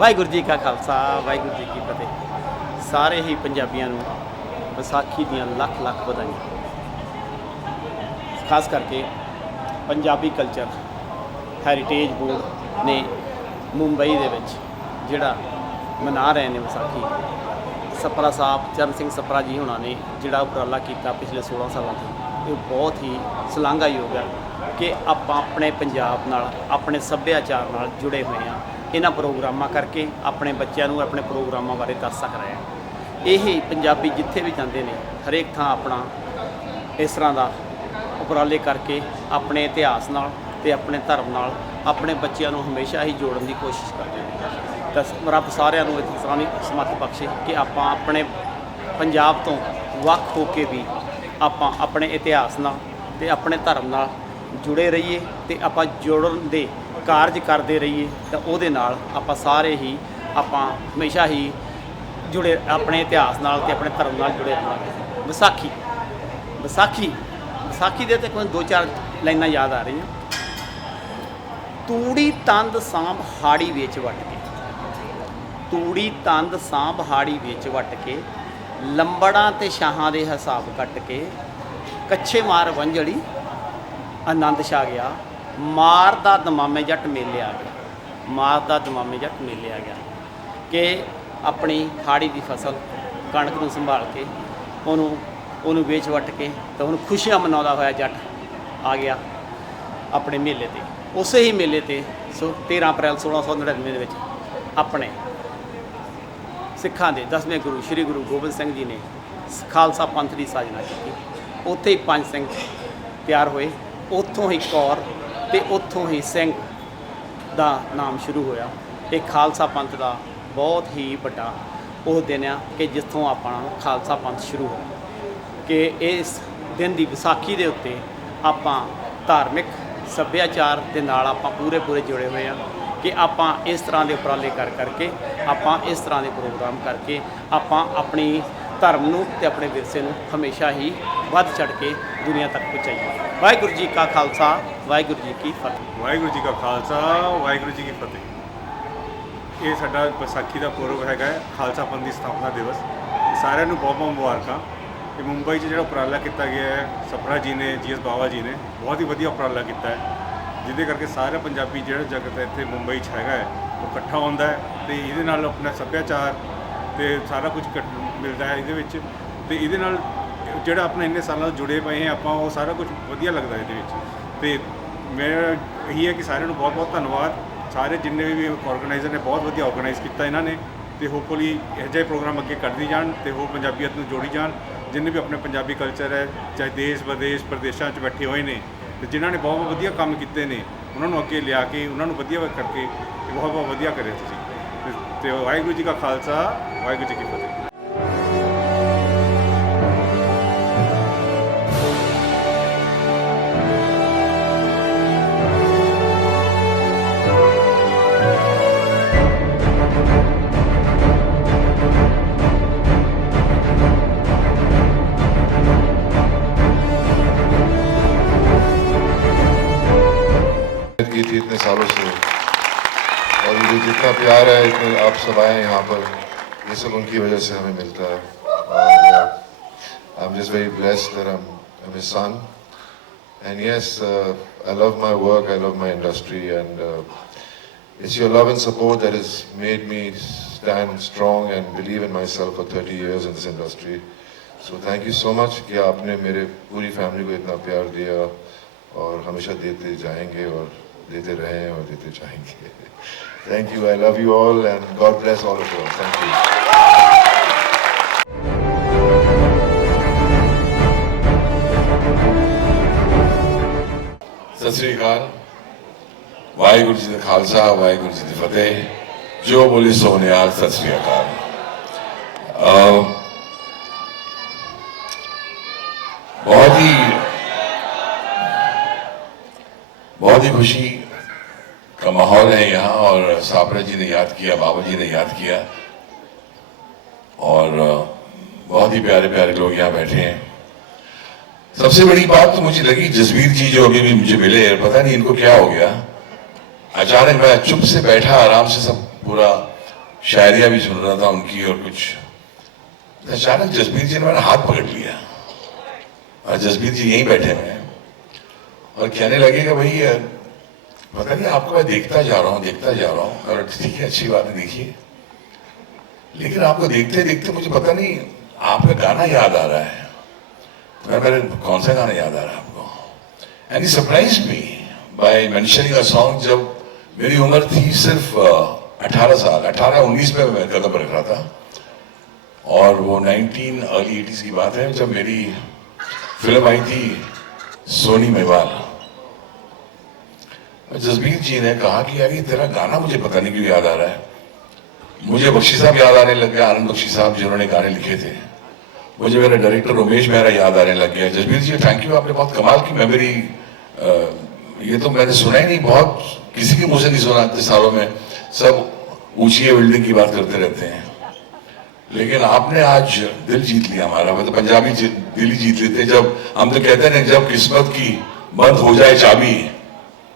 ਵਾਹਿਗੁਰੂ ਜੀ ਕਾ ਖਾਲਸਾ ਵਾਹਿਗੁਰੂ ਜੀ ਕੀ ਫਤਿਹ। ਸਾਰੇ ਹੀ ਪੰਜਾਬੀਆਂ ਨੂੰ ਵਿਸਾਖੀ ਦੀਆਂ ਲੱਖ ਲੱਖ ਵਧਾਈਆਂ। ਖਾਸ ਕਰਕੇ ਪੰਜਾਬੀ ਕਲਚਰ ਹੈਰੀਟੇਜ ਬੋਰਡ ਨੇ ਮੁੰਬਈ ਦੇ ਵਿੱਚ ਜਿਹੜਾ ਮਨਾ ਰਹੇ ਨੇ ਵਿਸਾਖੀ, ਸਪਰਾ ਸਾਹਿਬ ਚਰਨ ਸਿੰਘ ਸਪਰਾ ਜੀ ਹੋਣਾ ਨੇ ਜਿਹੜਾ ਉਪਰਾਲਾ ਕੀਤਾ ਪਿਛਲੇ 16 ਸਾਲਾਂ ਤੋਂ, ਇਹ ਬਹੁਤ ਹੀ ਸ਼ਲਾਘਾਯੋਗ ਹੈ ਕਿ ਆਪਾਂ ਆਪਣੇ ਪੰਜਾਬ ਨਾਲ, ਆਪਣੇ ਸੱਭਿਆਚਾਰ ਨਾਲ ਜੁੜੇ ਹੋਏ ਹਾਂ। ਇਹਨਾਂ ਪ੍ਰੋਗਰਾਮਾਂ ਕਰਕੇ ਆਪਣੇ ਬੱਚਿਆਂ ਨੂੰ ਆਪਣੇ ਪ੍ਰੋਗਰਾਮਾਂ ਬਾਰੇ ਦੱਸ ਸਕ ਰਹੇ ਹਾਂ। ਇਹ ਪੰਜਾਬੀ ਜਿੱਥੇ ਵੀ ਜਾਂਦੇ ਨੇ ਹਰੇਕ ਥਾਂ ਆਪਣਾ ਇਸ ਤਰ੍ਹਾਂ ਦਾ ਉਪਰਾਲੇ ਕਰਕੇ ਆਪਣੇ ਇਤਿਹਾਸ ਨਾਲ ਤੇ ਆਪਣੇ ਧਰਮ ਨਾਲ ਆਪਣੇ ਬੱਚਿਆਂ ਨੂੰ ਹਮੇਸ਼ਾ ਹੀ ਜੋੜਨ ਦੀ ਕੋਸ਼ਿਸ਼ ਕਰਦੇ ਨੇ। ਤਾਂ ਰੱਬ ਸਾਰਿਆਂ ਨੂੰ ਇਸ ਤਰ੍ਹਾਂ ਦੀ ਸਮੱਤ ਬਖਸ਼ੇ ਕਿ ਆਪਾਂ ਆਪਣੇ ਪੰਜਾਬ ਤੋਂ ਵੱਖ ਹੋ ਕੇ ਵੀ ਆਪਾਂ ਆਪਣੇ ਇਤਿਹਾਸ ਨਾਲ ਤੇ ਆਪਣੇ ਧਰਮ ਨਾਲ ਜੁੜੇ ਰਹੀਏ ਤੇ ਆਪਾਂ ਜੋੜਨ ਦੇ ਕਾਰਜ ਕਰਦੇ ਰਹੀਏ। ਤਾਂ ਉਹਦੇ ਨਾਲ ਆਪਾਂ ਸਾਰੇ ਹੀ ਆਪਾਂ ਹਮੇਸ਼ਾ ਹੀ ਜੁੜੇ ਆਪਣੇ ਇਤਿਹਾਸ ਨਾਲ ਤੇ ਆਪਣੇ ਧਰਮ ਨਾਲ ਜੁੜੇ ਰਹਾਂਗੇ। ਵਿਸਾਖੀ ਵਿਸਾਖੀ ਵਿਸਾਖੀ ਦੇ ਤੇ ਕੋਈ ਦੋ ਚਾਰ ਲਾਈਨਾਂ ਯਾਦ ਆ ਰਹੀਆਂ। ਤੂੜੀ ਤੰਦ ਸਾਂਭ ਹਾੜੀ ਵਿੱਚ ਵੱਟ ਕੇ, ਤੂੜੀ ਤੰਦ ਸਾਂਭ ਹਾੜੀ ਵਿੱਚ ਵੱਟ ਕੇ, ਲੰਬੜਾਂ ਤੇ ਸ਼ਾਹਾਂ ਦੇ ਹਿਸਾਬ ਕੱਟ ਕੇ, ਕੱਛੇ ਮਾਰ ਵੰਝੜੀ ਆਨੰਦ ਛਾ ਗਿਆ, ਮਾਰਦਾ ਦਮਾਮੇ ਜੱਟ ਮੇਲੇ ਆ ਗਿਆ, ਮਾਰਦਾ ਦਮਾਮੇ ਜੱਟ ਮੇਲੇ ਆ ਗਿਆ। ਕਿ ਆਪਣੀ ਹਾੜੀ ਦੀ ਫਸਲ ਕਣਕ ਨੂੰ ਸੰਭਾਲ ਕੇ ਉਹਨੂੰ ਵੇਚ ਵੱਟ ਕੇ ਤਾਂ ਉਹਨੂੰ ਖੁਸ਼ੀਆਂ ਮਨਾਉਂਦਾ ਹੋਇਆ ਜੱਟ ਆ ਗਿਆ ਆਪਣੇ ਮੇਲੇ 'ਤੇ। ਉਸੇ ਹੀ ਮੇਲੇ 'ਤੇ 13 ਅਪ੍ਰੈਲ 1699 ਦੇ ਵਿੱਚ ਆਪਣੇ ਸਿੱਖਾਂ ਦੇ 10ਵੇਂ ਗੁਰੂ ਸ਼੍ਰੀ ਗੁਰੂ ਗੋਬਿੰਦ ਸਿੰਘ ਜੀ ਨੇ ਖਾਲਸਾ ਪੰਥ ਦੀ ਸਾਜਨਾ ਕੀਤੀ। ਉੱਥੇ ਹੀ ਪੰਜ ਸਿੰਘ ਤਿਆਰ ਹੋਏ, ਉੱਥੋਂ ਹੀ ਕੌਰ ਤੇ ਉੱਥੋਂ ਹੀ ਸਿੰਘ ਦਾ ਨਾਮ ਸ਼ੁਰੂ ਹੋਇਆ। ਇਹ ਖਾਲਸਾ ਪੰਥ ਦਾ ਬਹੁਤ ਹੀ ਵੱਡਾ ਉਹ ਦਿਨ ਆ ਕਿ ਜਿੱਥੋਂ ਆਪਣਾ ਖਾਲਸਾ ਪੰਥ ਸ਼ੁਰੂ ਹੋਇਆ। ਕਿ ਇਸ ਦਿਨ ਦੀ ਵਿਸਾਖੀ ਦੇ ਉੱਤੇ ਆਪਾਂ ਧਾਰਮਿਕ ਸੱਭਿਆਚਾਰ ਦੇ ਨਾਲ ਆਪਾਂ ਪੂਰੇ ਜੁੜੇ ਹੋਏ ਆ ਕਿ ਆਪਾਂ ਇਸ ਤਰ੍ਹਾਂ ਦੇ ਉਪਰਾਲੇ ਕਰਕੇ ਆਪਾਂ ਇਸ ਤਰ੍ਹਾਂ ਦੇ ਪ੍ਰੋਗਰਾਮ ਕਰਕੇ ਆਪਾਂ ਆਪਣੀ ਧਰਮ ਨੂੰ ਤੇ ਆਪਣੇ ਵਿਰਸੇ ਨੂੰ ਹਮੇਸ਼ਾ ਹੀ ਵੱਧ ਚੜ੍ਹ ਕੇ ਦੁਨੀਆ ਤੱਕ ਪਹੁੰਚਾਈਏ। ਵਾਹਿਗੁਰੂ ਜੀ ਕਾ ਖਾਲਸਾ ਵਾਹਿਗੁਰੂ ਜੀ ਕੀ ਫਤਿਹ। ਵਾਹਿਗੁਰੂ ਜੀ ਕਾ ਖਾਲਸਾ ਵਾਹਿਗੁਰੂ ਜੀ ਕੀ ਫਤਿਹ। ਇਹ ਸਾਡਾ ਵਿਸਾਖੀ ਦਾ ਪੁਰਬ ਹੈਗਾ, ਖਾਲਸਾ ਪੰਥ ਦੀ ਸਥਾਪਨਾ ਦਿਵਸ। ਸਾਰਿਆਂ ਨੂੰ ਬਹੁਤ ਬਹੁਤ ਮੁਬਾਰਕਾਂ। ਇਹ ਮੁੰਬਈ 'ਚ ਜਿਹੜਾ ਉਪਰਾਲਾ ਕੀਤਾ ਗਿਆ ਹੈ ਸਪਰਾ ਜੀ ਨੇ, GS ਬਾਵਾ ਜੀ ਨੇ ਬਹੁਤ ਹੀ ਵਧੀਆ ਉਪਰਾਲਾ ਕੀਤਾ ਹੈ, ਜਿਹਦੇ ਕਰਕੇ ਸਾਰੇ ਪੰਜਾਬੀ ਜਿਹੜਾ ਜਗਤ ਇੱਥੇ ਮੁੰਬਈ 'ਚ ਹੈਗਾ ਹੈ ਉਹ ਇਕੱਠਾ ਹੁੰਦਾ ਹੈ ਤੇ ਇਹਦੇ ਨਾਲ ਆਪਣਾ ਸੱਭਿਆਚਾਰ ਤੇ ਸਾਰਾ ਕੁਝ ਮਿਲਦਾ ਹੈ ਇਹਦੇ ਵਿੱਚ। ਤੇ ਇਹਦੇ ਨਾਲ ਜਿਹੜਾ ਆਪਣੇ ਇੰਨੇ ਸਾਲਾਂ ਤੋਂ ਜੁੜੇ ਪਏ ਹਾਂ ਆਪਾਂ, ਉਹ ਸਾਰਾ ਕੁਝ ਵਧੀਆ ਲੱਗਦਾ ਇਹਦੇ ਵਿੱਚ। ਤੇ ਮੇਰਾ ਇਹੀ ਹੈ ਕਿ ਸਾਰਿਆਂ ਨੂੰ ਬਹੁਤ ਬਹੁਤ ਧੰਨਵਾਦ। ਸਾਰੇ ਜਿੰਨੇ ਵੀ ਆਰਗੇਨਾਈਜ਼ਰ ਨੇ ਬਹੁਤ ਵਧੀਆ ਆਰਗੇਨਾਈਜ਼ ਕੀਤਾ ਇਹਨਾਂ ਨੇ, ਤੇ ਹੋਪਫੁਲੀ ਇਹੋ ਜਿਹੇ ਪ੍ਰੋਗਰਾਮ ਅੱਗੇ ਕਰਦੇ ਜਾਣ ਤੇ ਹੋਰ ਪੰਜਾਬੀਅਤ ਨੂੰ ਜੋੜੀ ਜਾਣ। ਜਿੰਨੇ ਵੀ ਆਪਣੇ ਪੰਜਾਬੀ ਕਲਚਰ ਹੈ, ਚਾਹੇ ਦੇਸ਼ ਵਿਦੇਸ਼ ਪ੍ਰਦੇਸ਼ਾਂ 'ਚ ਬੈਠੇ ਹੋਏ ਨੇ ਤੇ ਜਿਨ੍ਹਾਂ ਨੇ ਬਹੁਤ ਵਧੀਆ ਕੰਮ ਕੀਤੇ ਨੇ, ਉਹਨਾਂ ਨੂੰ ਅੱਗੇ ਲਿਆ ਕੇ ਉਹਨਾਂ ਨੂੰ ਵਧੀਆ ਕਰਕੇ ਬਹੁਤ ਬਹੁਤ ਵਧੀਆ ਕਰਿਆ ਤੁਸੀਂ। ਤੇ ਵਾਹਿਗੁਰੂ ਜੀ ਕਾ ਖਾਲਸਾ ਵਾਹਿਗੁਰੂ ਜੀ ਕੀ ਫਤਿਹ। की थी इतने सालों से, और ये जितना प्यार है, इतने आप सब आए यहाँ पर, ये सब उनकी वजह से हमें मिलता है। और I am just very blessed that I am his son, and yes I love my work, I love my industry, and it's your love and support that has made me stand strong and believe in myself for 30 years in this industry. So thank you so much कि आपने मेरे पूरी family को इतना प्यार दिया और हमेशा देते जाएंगे और देते रहें और देते जाएंगे। Thank you, I love you all and God bless all of you all. Thank you. सत श्री अकाल। वाहिगुरू जी का खालसा वाहिगुरू जी की फतेह। जो बोली सोनियाल सत श्री अकाल। बहुत ही खुशी का माहौल है यहाँ, और सापरा जी ने याद किया, बाबा जी ने याद किया, और बहुत ही प्यारे प्यारे लोग यहाँ बैठे हैं। सबसे बड़ी बात तो मुझे लगी जसवीर जी जो अभी भी मुझे मिले, पता नहीं इनको क्या हो गया, अचानक मैं चुप से बैठा, आराम से सब पूरा शायरियां भी सुन रहा था उनकी और कुछ, अचानक जसबीर जी ने मेरा हाथ पकड़ लिया और जसबीर जी यहीं बैठे हुए हैं और कहने लगे कि भाई पता नहीं आपको मैं देखता जा रहा हूँ। और ठीक है, अच्छी बात है, देखिए, लेकिन आपको देखते देखते मुझे पता नहीं आपका गाना याद आ रहा है। तो मेरे कौन सा गाना याद आ रहा है आपको? And he surprised me by mentioning a song. जब मेरी उम्र थी सिर्फ 18 साल, 18-19 में मैं कदम रख रहा था, और वो 19 अर्ली 80s की बात है जब मेरी फिल्म आई थी सोनी मेवाल। जसबीर जी ने कहा कि यार ये तेरा गाना मुझे पता नहीं क्यों याद आ रहा है। मुझे बख्शी साहब याद आने लग गया, आनंद बख्शी साहब जिन्होंने गाने लिखे थे। मुझे मेरा डायरेक्टर उमेश मेहरा याद आने लग गया। जसबीर जी थैंक यू, आपने बहुत कमाल की मेमोरी। ये तो मैंने सुना ही नहीं, बहुत किसी के मुंह से नहीं सुना इतने सालों में। सब ऊंची बिल्डिंग की बात करते रहते हैं, लेकिन आपने आज दिल जीत लिया हमारा। मैं तो पंजाबी दिल ही जीत लेते। जब हम तो कहते हैं ना, जब किस्मत की बंद हो जाए चाबी,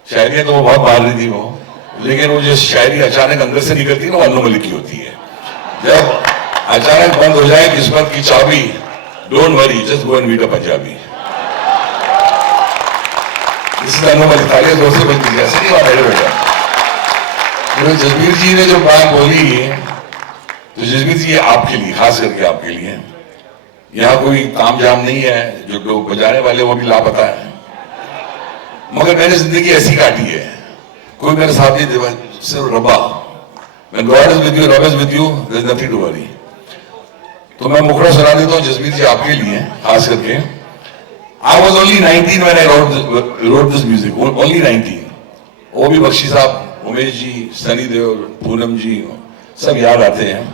शायरियां तो वो बहुत मार रही थी वो, लेकिन वो जो शायरी अचानक अंदर से निकलती है ना, वो अन्नू मलिक की होती है। जब अचानक बंद हो जाए किस्मत की चाबी, don't worry, just go and meet a Punjabi. इसलिए अन्नू मलिक तालियां जोर से बजती है, सही बात है बेटा। तो जसबीर जी ने जो बात बोली, तो जसबीर जी आपके लिए, खास करके आपके लिए, यहाँ कोई तामझाम नहीं है, जो लोग बजाने वाले वो भी लापता है, मगर मैंने जिंदगी ऐसी काटी है, कोई मेरे साथ नहीं देवा, सिर्फ रब्बा। When God is with you, Rabb is with you, there is nothing to worry। तो मैं मुखड़ा सुना देता हूँ जसबीर जी आपके लिए, खास करके। I was only 19 when I wrote this music, only 19। वो भी बख्शी साहब, उमेश जी, सनी देओल, पूनम जी, सब याद आते हैं।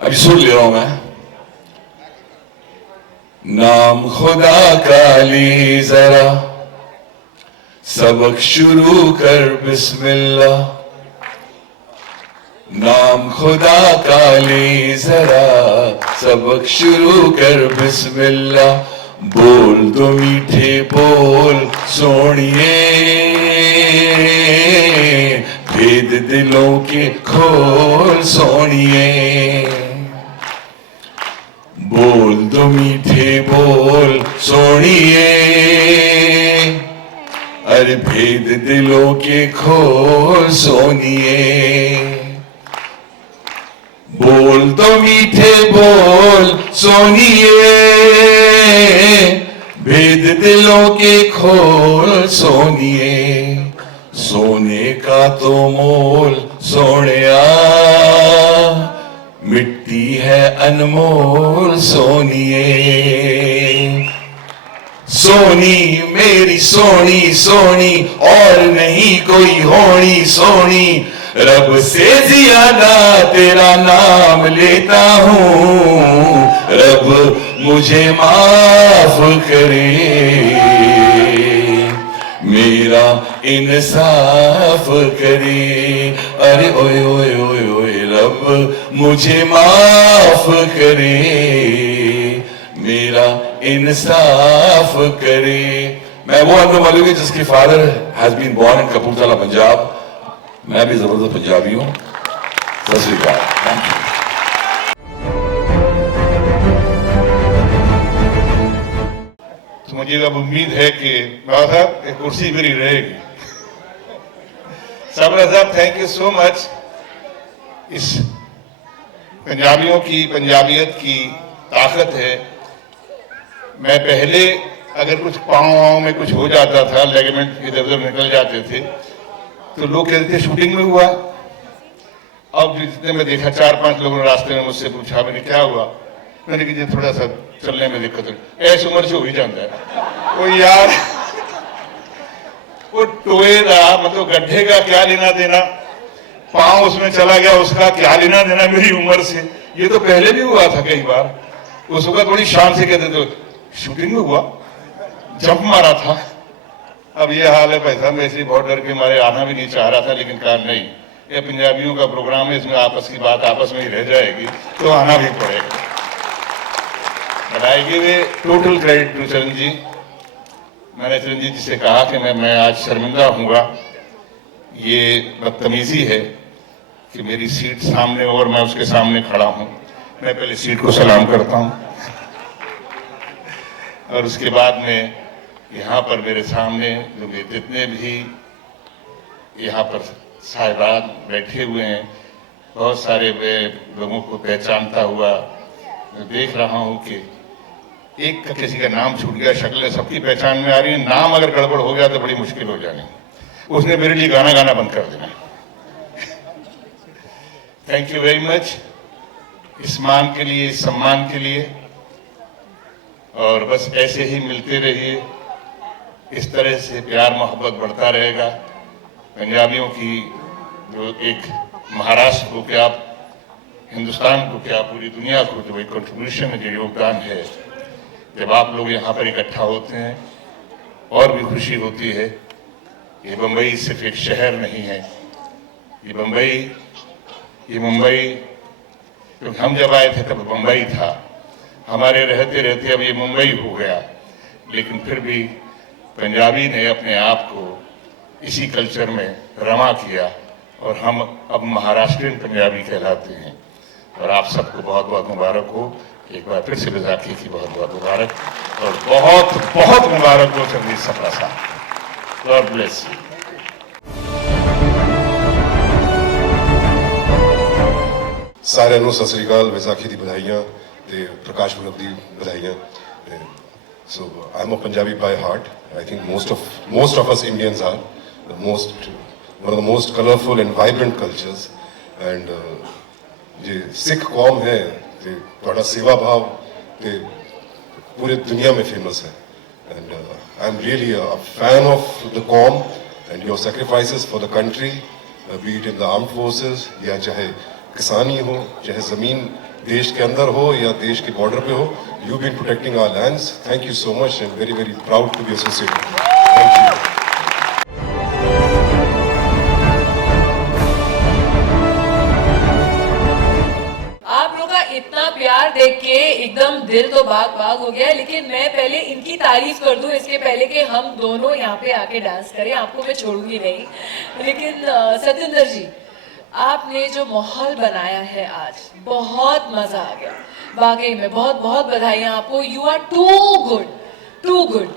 अभी सुन ले रहा हूं मैं। नाम खुदा का ली जरा, सबक शुरू कर बिस्मिल्लाह। नाम खुदा का ली जरा, सबक शुरू कर बिस्मिल्लाह। बोल दो मीठे बोल सोनिए, भेद दिलों के खोल सोनिए। बोल दो मीठे बोल सोनिए, अरे भेद दिलों के खोल सोनिए। बोल दो मीठे बोल सोनिए, भेद दिलों के खोल सोनिए। सोने का तो मोल सोनिया, मिट्टी है अनमोल सोनिए। सोनी मेरी सोनी सोनी, और नहीं कोई होनी सोनी। रब से ज्यादा तेरा नाम लेता हूँ, रब मुझे माफ करे, मेरा इंसाफ करे। अरे ओए ओए ओए ओए, रब मुझे माफ करे, मेरा इंसाफ करे। मैं वो अन्नू मलिक जिसके father has been born in Kapurthala Punjab. मैं भी जबरदस्त पंजाबी हूँ। सत श्री अकाल, थैंक यू। तो मुझे अब उम्मीद है कि बाबा साहब एक कुर्सी मेरी रहेगी। सबरा साहब थैंक यू सो मच। इस पंजाबियों की, पंजाबियत की ताकत है। मैं पहले अगर कुछ पाँव में कुछ हो जाता था, लेगमेंट इधर उधर निकल जाते थे, तो लोग कहते थे शूटिंग में हुआ। अब जितने में देखा 4-5 लोगों ने रास्ते में मुझसे पूछा, मैंने क्या हुआ, मैंने कहा थोड़ा सा चलने में दिक्कत है। ऐसी उम्र से हो ही जाता है वो यार। वो टोए रहा, मतलब गड्ढे का क्या लेना देना, पाँव उसमें चला गया उसका क्या लेना देना मेरी उम्र से। ये तो पहले भी हुआ था कई बार। उस वक्त बड़ी शान से कहते थे शूटिंग में हुआ, जंप मारा था। अब ये हाल है भाई साहब, मैं इसलिए बहुत डर के मारे आना भी नहीं चाह रहा था, लेकिन कहा नहीं, ये पंजाबियों का प्रोग्राम है, इसमें आपस की बात आपस में ही रह जाएगी, तो आना भी पड़ेगा। बनाएगी वे टोटल क्रेडिट टू चरण जी। मैंने चिरंजीव जी से कहा कि मैं आज शर्मिंदा हूँगा, ये बदतमीजी है कि मेरी सीट सामने और मैं उसके सामने खड़ा हूँ। मैं पहले सीट को सलाम करता हूँ और उसके बाद में यहाँ पर मेरे सामने जो जितने भी यहाँ पर साहिबान बैठे हुए हैं, बहुत सारे लोगों को पहचानता हुआ मैं देख रहा हूँ कि एक का किसी का नाम छूट गया, शक्लें सबकी पहचान में आ रही है, नाम अगर गड़बड़ हो गया तो बड़ी मुश्किल हो जानी। उसने मेरे लिए गाना गाना बंद कर देना। थैंक यू वेरी मच इस मान के लिए, इस सम्मान के लिए, और बस ऐसे ही मिलते रहिए, इस तरह से प्यार मोहब्बत बढ़ता रहेगा। पंजाबियों की जो एक महाराष्ट्र को क्या, हिंदुस्तान को क्या, पूरी दुनिया को जो एक कंट्रीब्यूशन है, जो योगदान है, जब आप लोग यहाँ पर इकट्ठा होते हैं और भी खुशी होती है। ये बम्बई सिर्फ एक शहर नहीं है, ये मुंबई क्योंकि हम जब आए थे तब बम्बई था, हमारे रहते रहते अब ये मुंबई हो गया, लेकिन फिर भी पंजाबी ने अपने आप को इसी कल्चर में रमा किया और हम अब महाराष्ट्रियन पंजाबी कहलाते हैं। और आप सबको बहुत बहुत मुबारक हो, एक बार फिर से बैसाखी की बहुत बहुत मुबारक, और बहुत बहुत मुबारक हो संगीत सप्रा साहब। God bless you. सारे ਨੂੰ ਸਤਿ ਸ੍ਰੀ ਅਕਾਲ, ਵਿਸਾਖੀ ਦੀ ਵਧਾਈਆਂ ਤੇ ਪ੍ਰਕਾਸ਼ ਪੁਰਬ ਦੀ ਵਧਾਈਆਂ। So I'm a Punjabi by heart. I think most of us Indians are one of the most colorful and vibrant cultures. And ये सिख कौम है, ते थोड़ा सेवा भाव ते पूरे दुनिया में फेमस है। And I'm really a fan of the कौम and your sacrifices for the country, be it in the armed forces या चाहे किसानी हो, चाहे जमीन देश के अंदर हो या देश के बॉर्डर पे हो, you've been protecting our lands. Thank you so much and very very proud to be associated. Thank you. आप लोग का इतना प्यार देख के एकदम दिल तो बाग बाग हो गया, लेकिन मैं पहले इनकी तारीफ कर दूं इसके पहले कि हम दोनों यहाँ पे आके डांस करें। आपको मैं छोड़ूंगी नहीं, लेकिन सत्येंद्र जी, आपने जो माहौल बनाया है आज, बहुत मजा आ गया वाकई में। बहुत बहुत बधाइयां आपको। You are too good, too good.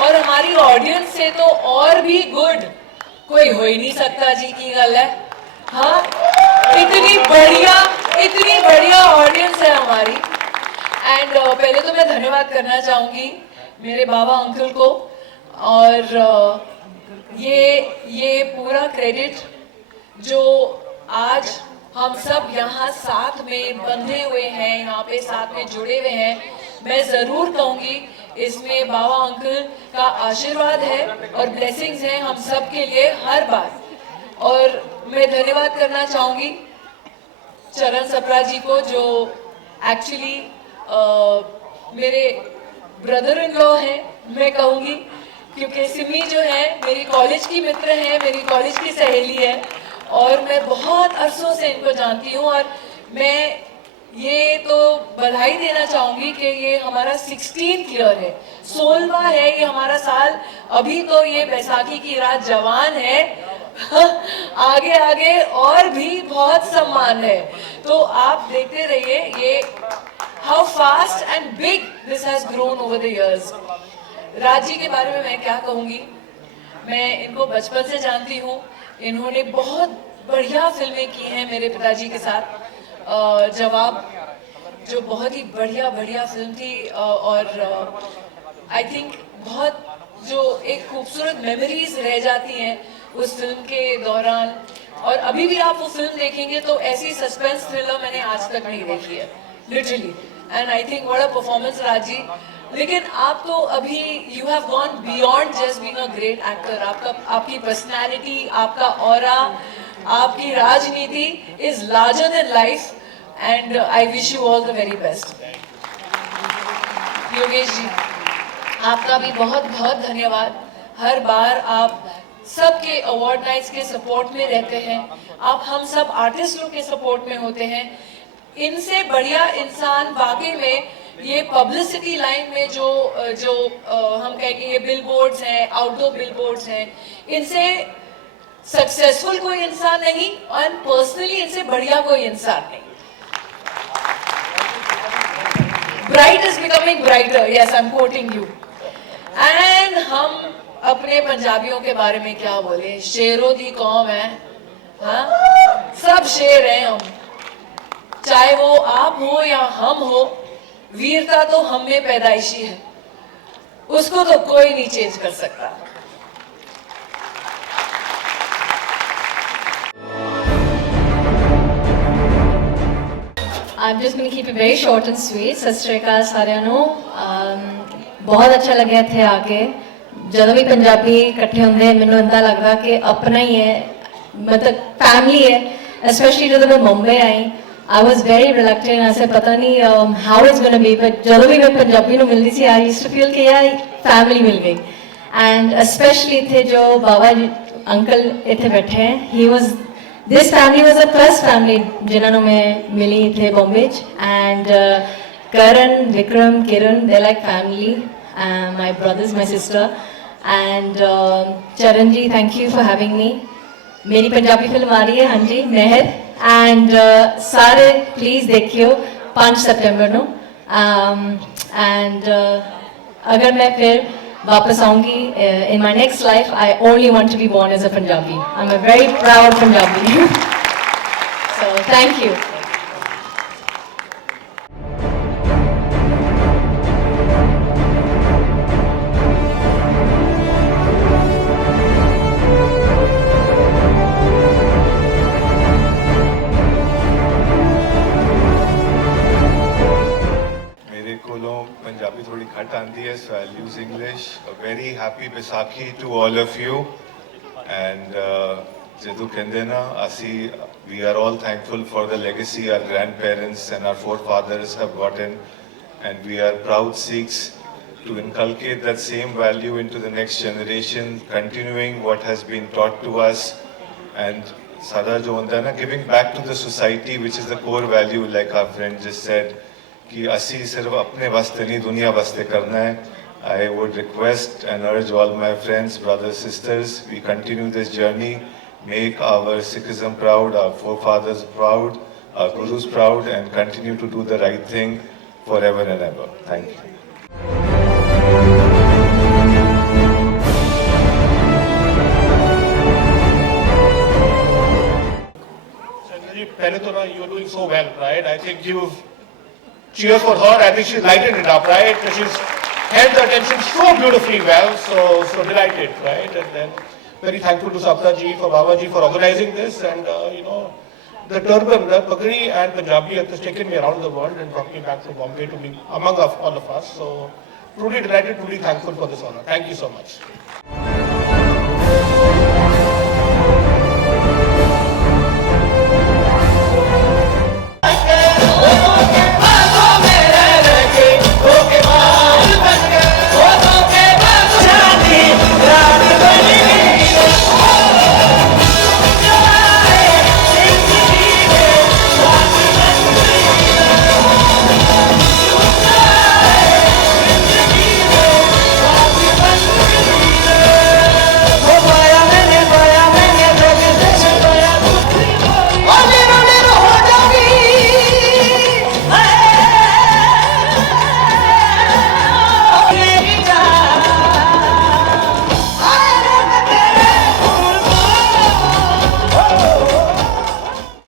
और हमारी ऑडियंस से तो और भी गुड कोई हो ही नहीं सकता जी की गल है। हाँ, इतनी बढ़िया ऑडियंस है हमारी। एंड पहले तो मैं धन्यवाद करना चाहूंगी मेरे बाबा अंकल को, और ये पूरा क्रेडिट जो आज हम सब यहाँ साथ में बंधे हुए हैं, यहाँ पे साथ में जुड़े हुए हैं, मैं जरूर कहूँगी इसमें बाबा अंकल का आशीर्वाद है और ब्लेसिंग्स हैं हम सब के लिए हर बार। और मैं धन्यवाद करना चाहूँगी चरण सप्रा जी को, जो एक्चुअली मेरे ब्रदर इन लॉ हैं मैं कहूँगी, क्योंकि सिमी जो है मेरी कॉलेज की मित्र है, मेरी कॉलेज की सहेली है, और मैं बहुत अरसों से इनको जानती हूँ। और मैं ये तो बधाई देना चाहूँगी कि ये हमारा 16th ईयर है, 16वां है ये हमारा साल। अभी तो ये बैसाखी की रात जवान है, आगे आगे और भी बहुत सम्मान है। तो आप देखते रहिए ये how fast and big this has grown over the years. Raj ji के बारे में मैं क्या कहूँगी, मैं इनको बचपन से जानती हूँ। इन्होंने बहुत बढ़िया फिल्में की हैं मेरे पिताजी के साथ। जवाब जो बहुत ही बढ़िया फिल्म थी, और आई थिंक बहुत जो एक खूबसूरत मेमोरीज रह जाती हैं उस फिल्म के दौरान। और अभी भी आप वो फिल्म देखेंगे तो ऐसी सस्पेंस थ्रिलर मैंने आज तक नहीं देखी है, literally. And I think what a performance Raj ji. लेकिन आप तो अभी you have gone beyond just being a great actor. आपकी पर्सनैलिटी, आपका ऑरा, आपकी राजनीति is larger than life, and I wish you all the very best. Yogesh ji, आपका भी बहुत बहुत धन्यवाद। हर बार आप सबके अवार्ड नाइट्स के सपोर्ट में रहते हैं, आप हम सब आर्टिस्ट लोग के सपोर्ट में होते हैं। इनसे बढ़िया इंसान वाकई में ये पब्लिसिटी लाइन में जो जो हम कहेंगे ये बिलबोर्ड्स हैं, आउटडोर बिलबोर्ड्स हैं, इनसे सक्सेसफुल कोई इंसान नहीं और पर्सनली इनसे बढ़िया कोई इंसान नहीं. Bright is becoming brighter. Yes, I'm quoting you. And हम अपने पंजाबियों के बारे में क्या बोले, शेरों की कौम है, हाँ, सब शेर हैं हम, चाहे वो आप हो या हम हो, वीरता तो हम में पैदाइशी है, उसको तो कोई नहीं चेंज कर सकता. I'm just going to keep it very short and sweet. ਸਤਿ ਸ਼੍ਰੀ ਅਕਾਲ ਸਾਰਿਆਂ ਨੂੰ. ਬਹੁਤ ਅੱਛਾ ਲੱਗਿਆ ਇੱਥੇ ਆ ਕੇ. ਜਦੋਂ ਵੀ ਪੰਜਾਬੀ ਇਕੱਠੇ ਹੁੰਦੇ ਮੈਨੂੰ ਇੰਦਾ ਲੱਗਦਾ ਕਿ ਆਪਣਾ ਹੀ ਹੈ, ਮਤਲਬ ਫੈਮਿਲੀ ਹੈ. Especially ਜਦੋਂ ਮੈਂ ਮੁੰਬਈ ਆਈ, I was very reluctant. ऐसे पता नहीं how it's going to be, but ਜਦੋਂ ਵੀ ਮੈਂ ਪੰਜਾਬੀ ਨੂੰ ਮਿਲਦੀ ਸੀ, I used to feel कि यार family मिल गई. And especially ਇੱਥੇ ਜੋ ਬਾਬਾ ਜੀ ਅੰਕਲ ਇੱਥੇ ਬੈਠੇ हैं, he was this family was a first family ਜਿਨ੍ਹਾਂ ਨੂੰ ਮੈਂ ਮਿਲੀ ਇੱਥੇ ਬੰਬੇ 'ਚ. And Karan, Vikram, Kiran, they're like family. My brothers, my sister. And Charan ji, thank you for having me. मेरी पंजाबी फिल्म आ रही है, हाँ जी, मेहर. And सारे प्लीज़ देखियो 5 सितंबर ਨੂੰ. And अगर मैं फिर वापस आऊंगी in my next life, I only want to be born as a Punjabi. I'm a very proud Punjabi. So thank you. Punjabi थोड़ी घट आती है, so I'll use English. A very happy Baisakhi to all of you. And Jedu Kendena, Asi, we are all thankful for the legacy our grandparents and our forefathers have gotten. And we are proud Sikhs to inculcate that same value into the next generation, continuing what has been taught to us. And Sada jo hunda na, giving back to the society, which is the core value, like our friend just said. कि असी सिर्फ अपने वास्ते नहीं दुनिया वास्ते करना है. I would request and urge all my friends, brothers, sisters, we continue this journey, make our Sikhism proud, our forefathers proud, our gurus proud, and continue to do the right thing forever and ever. Thank you. Sanjay, पहले तो ना you're doing so well, right? I think you've cheers for her. I think she's lightened it up, right? She's held the attention so beautifully well, so delighted, right? And then very thankful to Sapna ji, for Baba ji for organizing this, and you know, the turban, the pagri and Punjabi has taken me around the world and brought me back to Bombay to be among all of us. So truly delighted, truly thankful for this honor. Thank you so much.